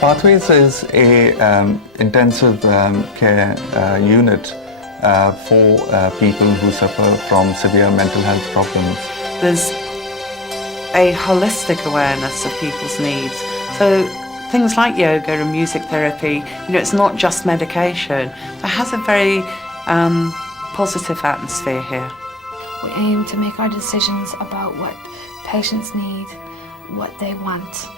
Pathways is a intensive care unit for people who suffer from severe mental health problems. There's a holistic awareness of people's needs. So things like yoga and music therapy, it's not just medication. It has a very positive atmosphere here. We aim to make our decisions about what patients need, what they want,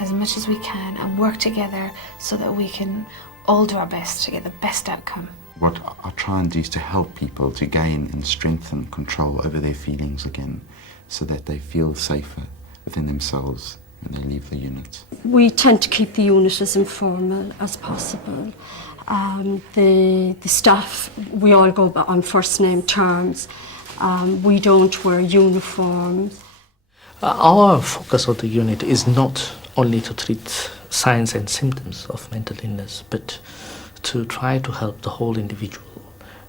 as much as we can, and work together so that we can all do our best to get the best outcome. What I try and do is to help people to gain and strengthen control over their feelings again, so that they feel safer within themselves when they leave the unit. We tend to keep the unit as informal as possible. The staff, we all go on first name terms. We don't wear uniforms. Our focus of the unit is not only to treat signs and symptoms of mental illness, but to try to help the whole individual.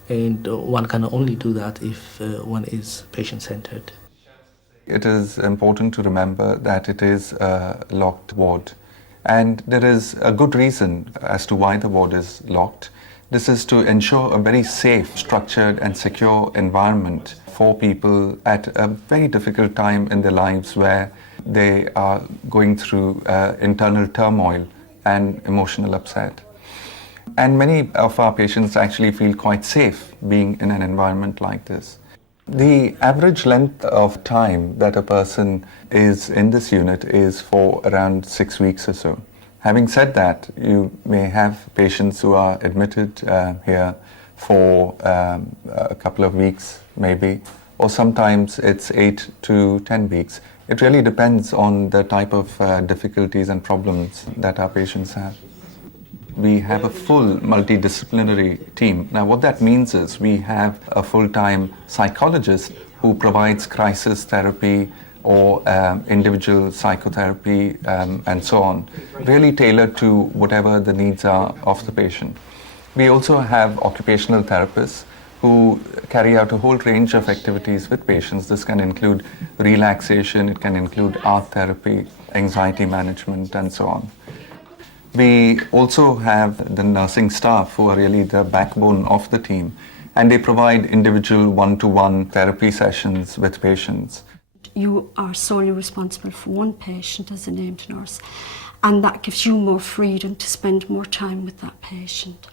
And one can only do that if one is patient-centered. It is important to remember that it is a locked ward, and there is a good reason as to why the ward is locked. This is to ensure a very safe, structured and secure environment for people at a very difficult time in their lives where they are going through internal turmoil and emotional upset. And many of our patients actually feel quite safe being in an environment like this. The average length of time that a person is in this unit is for around 6 weeks or so. Having said that, you may have patients who are admitted here for a couple of weeks maybe, or sometimes it's 8 to 10 weeks. It really depends on the type of difficulties and problems that our patients have. We have a full multidisciplinary team. Now what that means is we have a full-time psychologist who provides crisis therapy or individual psychotherapy and so on, really tailored to whatever the needs are of the patient. We also have occupational therapists who carry out a whole range of activities with patients. This can include relaxation, it can include art therapy, anxiety management and so on. We also have the nursing staff who are really the backbone of the team, and they provide individual one-to-one therapy sessions with patients. You are solely responsible for one patient as a named nurse, and that gives you more freedom to spend more time with that patient.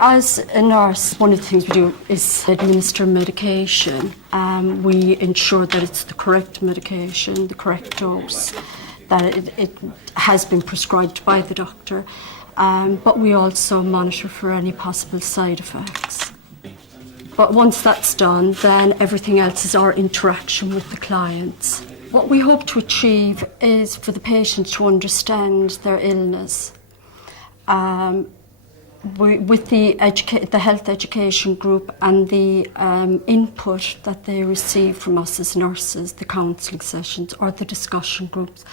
As a nurse, one of the things we do is administer medication. We ensure that it's the correct medication, the correct dose, that it has been prescribed by the doctor, but we also monitor for any possible side effects. But once that's done, then everything else is our interaction with the clients. What we hope to achieve is for the patient to understand their illness. With the health education group and the input that they receive from us as nurses, the counselling sessions or the discussion groups,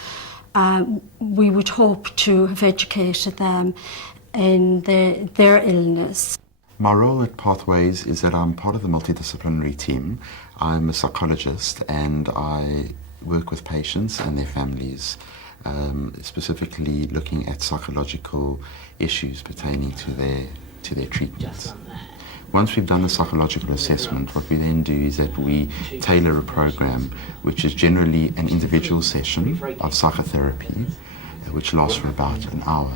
we would hope to have educated them in their illness. My role at Pathways is that I'm part of the multidisciplinary team. I'm a psychologist and I work with patients and their families, specifically looking at psychological issues pertaining to their treatments. Once we've done the psychological assessment, what we then do is that we tailor a program which is generally an individual session of psychotherapy, which lasts for about an hour,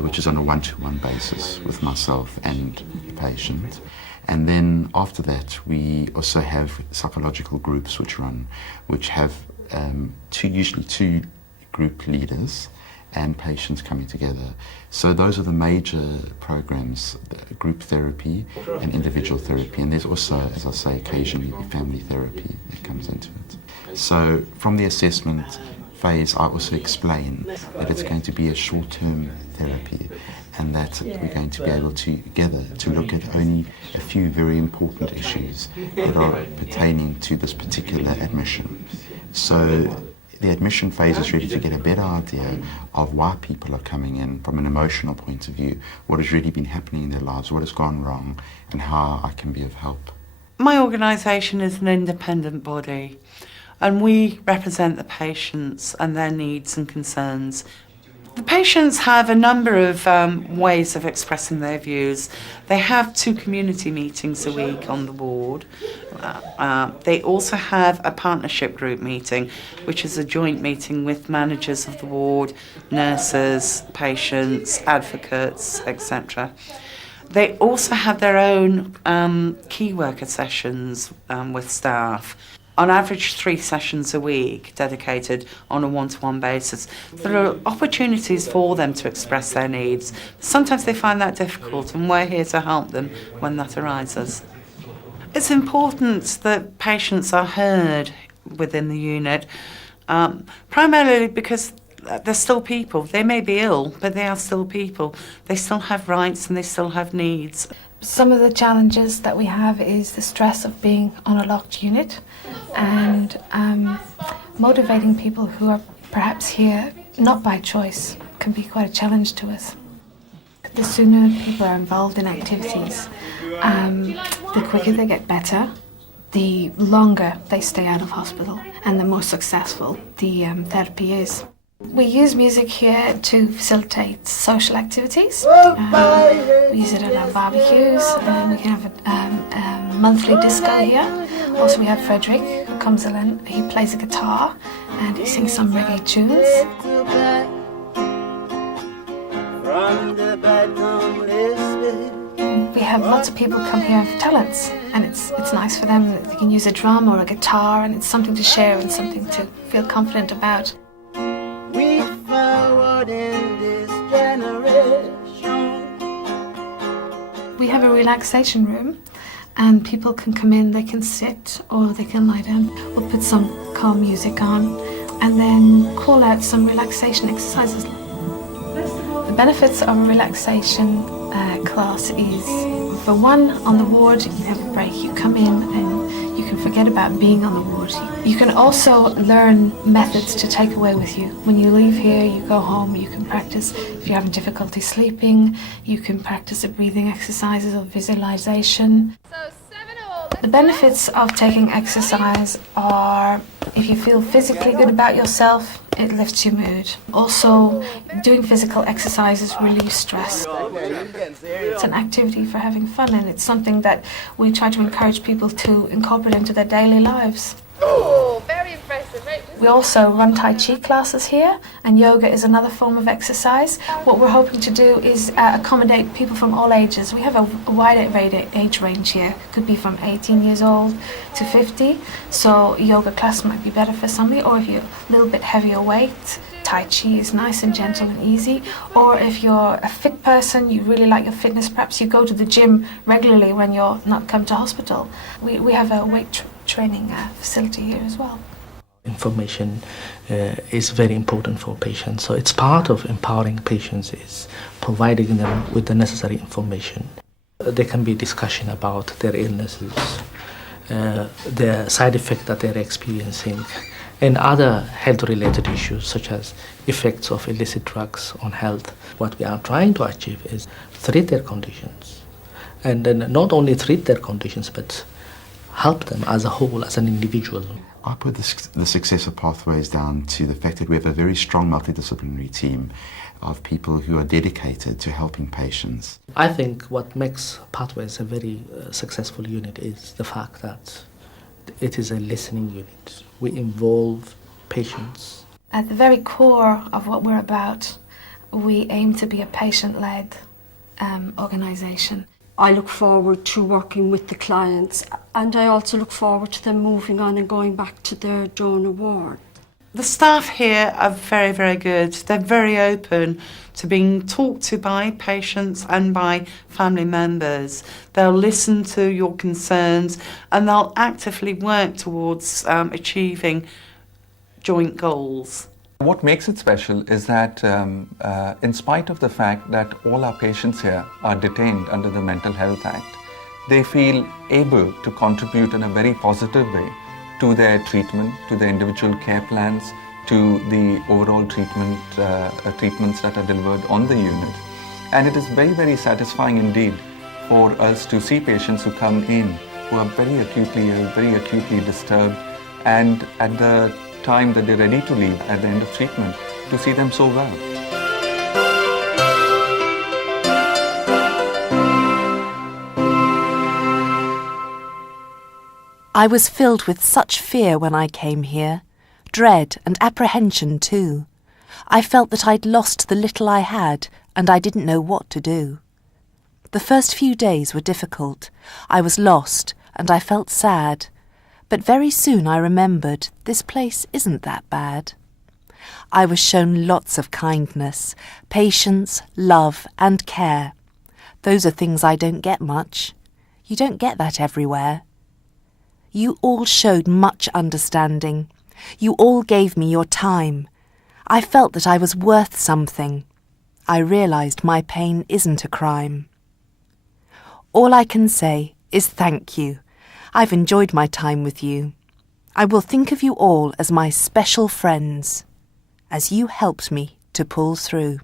which is on a one-to-one basis with myself and the patient. And then after that, we also have psychological groups which have usually two group leaders and patients coming together. So those are the major programs, group therapy and individual therapy. And there's also, as I say, occasionally family therapy that comes into it. So from the assessment phase, I also explain that it's going to be a short-term therapy and that we're going to be able to look at only a few very important issues that are pertaining to this particular admission. So The admission phase is really to get a better idea of why people are coming in from an emotional point of view, what has really been happening in their lives, what has gone wrong, and how I can be of help. My organisation is an independent body, and we represent the patients and their needs and concerns. The patients have a number of ways of expressing their views. They have 2 community meetings a week on the ward. They also have a partnership group meeting, which is a joint meeting with managers of the ward, nurses, patients, advocates, etc. They also have their own key worker sessions with staff. On average 3 sessions a week dedicated on a one-to-one basis. There are opportunities for them to express their needs. Sometimes they find that difficult, and we're here to help them when that arises. It's important that patients are heard within the unit, primarily because they're still people. They may be ill, but they are still people. They still have rights and they still have needs. Some of the challenges that we have is the stress of being on a locked unit and motivating people who are perhaps here not by choice can be quite a challenge to us. The sooner people are involved in activities, the quicker they get better, the longer they stay out of hospital, and the more successful the therapy is. We use music here to facilitate social activities. We use it at our barbecues, and we can have a monthly disco here. Also we have Frederick, who comes in, he plays a guitar and he sings some reggae tunes. We have lots of people come here with talents, and it's nice for them that they can use a drum or a guitar, and it's something to share and something to feel confident about. We have a relaxation room, and people can come in, they can sit or they can lie down. We'll put some calm music on and then call out some relaxation exercises. The benefits of a relaxation class is, for one, on the ward you have a break, you come in and you can forget about being on the ward. You can also learn methods to take away with you. When you leave here, you go home, you can practice. If you're having difficulty sleeping, you can practice the breathing exercises or visualization. The benefits of taking exercise are, if you feel physically good about yourself, it lifts your mood. Also, doing physical exercises relieves stress. It's an activity for having fun, and it's something that we try to encourage people to incorporate into their daily lives. Oh, very impressive. We also run Tai Chi classes here, and yoga is another form of exercise. What we're hoping to do is accommodate people from all ages. We have a wide age range here. Could be from 18 years old to 50. So yoga class might be better for somebody, or if you're a little bit heavier weight, Tai Chi is nice and gentle and easy. Or if you're a fit person, you really like your fitness, perhaps you go to the gym regularly when you're not come to hospital. We have a weight training facility here as well. Information is very important for patients, so it's part of empowering patients is providing them with the necessary information. There can be discussion about their illnesses, the side effects that they're experiencing, and other health-related issues such as effects of illicit drugs on health. What we are trying to achieve is treat their conditions, and then not only treat their conditions but help them as a whole, as an individual. I put the success of Pathways down to the fact that we have a very strong multidisciplinary team of people who are dedicated to helping patients. I think what makes Pathways a very successful unit is the fact that it is a listening unit. We involve patients. At the very core of what we're about, we aim to be a patient-led organisation. I look forward to working with the clients, and I also look forward to them moving on and going back to their donor ward. The staff here are very, very good. They're very open to being talked to by patients and by family members. They'll listen to your concerns and they'll actively work towards achieving joint goals. What makes it special is that in spite of the fact that all our patients here are detained under the Mental Health Act, they feel able to contribute in a very positive way to their treatment, to their individual care plans, to the overall treatments that are delivered on the unit. And it is very, very satisfying indeed for us to see patients who come in who are very acutely ill, very acutely disturbed, and at the time that they're ready to leave at the end of treatment, to see them so well. I was filled with such fear when I came here, dread and apprehension too. I felt that I'd lost the little I had, and I didn't know what to do. The first few days were difficult. I was lost, and I felt sad. But very soon I remembered this place isn't that bad. I was shown lots of kindness, patience, love and care. Those are things I don't get much. You don't get that everywhere. You all showed much understanding. You all gave me your time. I felt that I was worth something. I realised my pain isn't a crime. All I can say is thank you. I've enjoyed my time with you. I will think of you all as my special friends, as you helped me to pull through.